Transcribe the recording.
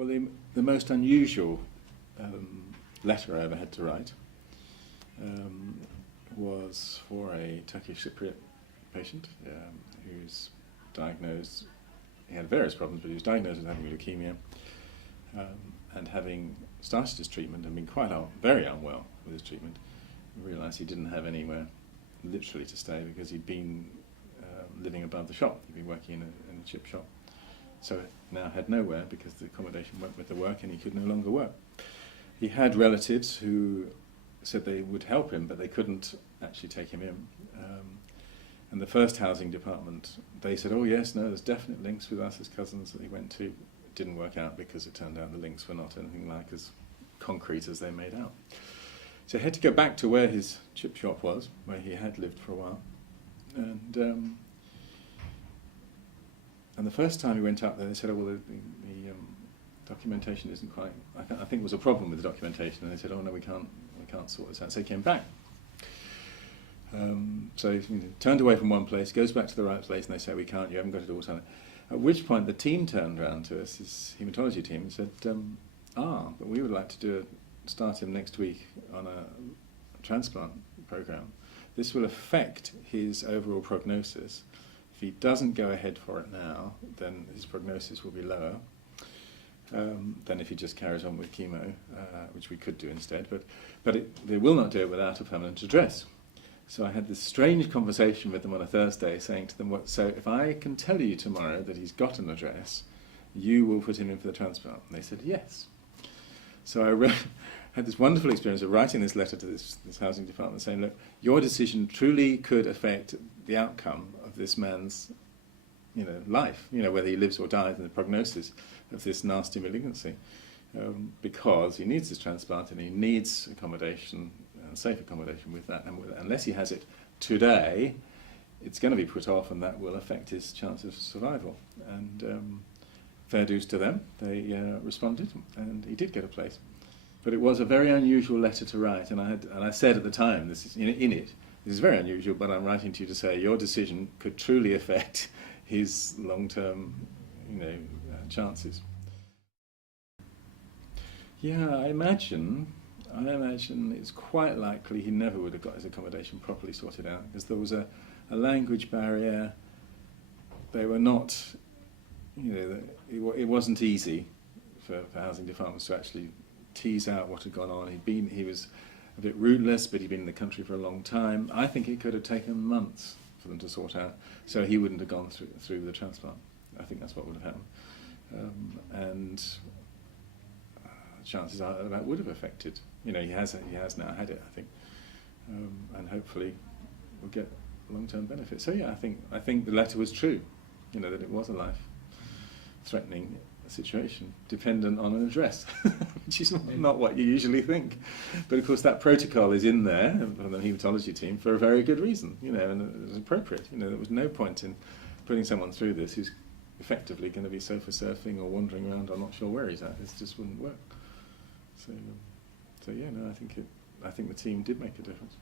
Well, the most unusual letter I ever had to write was for a Turkish Cypriot patient who's diagnosed. He had various problems, but he was diagnosed with having leukemia, and having started his treatment and been very unwell with his treatment, realised he didn't have anywhere literally to stay because he'd been living above the shop. He'd been working in a chip shop. So now had nowhere because the accommodation went with the work and he could no longer work. He had relatives who said they would help him, but they couldn't actually take him in. And the first housing department, they said, oh yes, no, there's definite links with us as cousins that he went to. It didn't work out because it turned out the links were not anything like as concrete as they made out. So he had to go back to where his chip shop was, where he had lived for a while. And the first time he went up there, they said, oh, well, the documentation isn't quite, I think there was a problem with the documentation, and they said, oh no, we can't sort this out. So he came back. So he turned away from one place, goes back to the right place, and they say, we can't, you haven't got it all signed. At which point the team turned around to us, his haematology team, and said, but we would like to start him next week on a transplant program. This will affect his overall prognosis. If he doesn't go ahead for it now, then his prognosis will be lower than if he just carries on with chemo, which we could do instead. But they will not do it without a permanent address. So I had this strange conversation with them on a Thursday, saying to them, so if I can tell you tomorrow that he's got an address, you will put him in for the transplant. And they said yes. So I had this wonderful experience of writing this letter to this housing department saying, look, your decision truly could affect the outcome of this man's life, whether he lives or dies, and the prognosis of this nasty malignancy, because he needs this transplant and he needs accommodation, safe accommodation with that, and unless he has it today, it's going to be put off, and that will affect his chances of survival. And fair dues to them, they responded, and he did get a place. But it was a very unusual letter to write, and I said at the time, this is in it, this is very unusual, but I'm writing to you to say your decision could truly affect his long-term, chances. Yeah, I imagine it's quite likely he never would have got his accommodation properly sorted out, because there was a language barrier. They were not, it wasn't easy for housing departments to actually tease out what had gone on. He was a bit rootless, but he'd been in the country for a long time. I think it could have taken months for them to sort out, so he wouldn't have gone through the transplant. I think that's what would have happened. And chances are that would have affected. He has now had it, I think, and hopefully we'll get long-term benefits. So yeah, I think the letter was true, that it was a life-threatening situation, dependent on an address, which is not what you usually think. But of course that protocol is in there from the haematology team for a very good reason, and it was appropriate. There was no point in putting someone through this who's effectively going to be sofa surfing or wandering around. I'm not sure where he's at. It just wouldn't work. So yeah, no, I think the team did make a difference.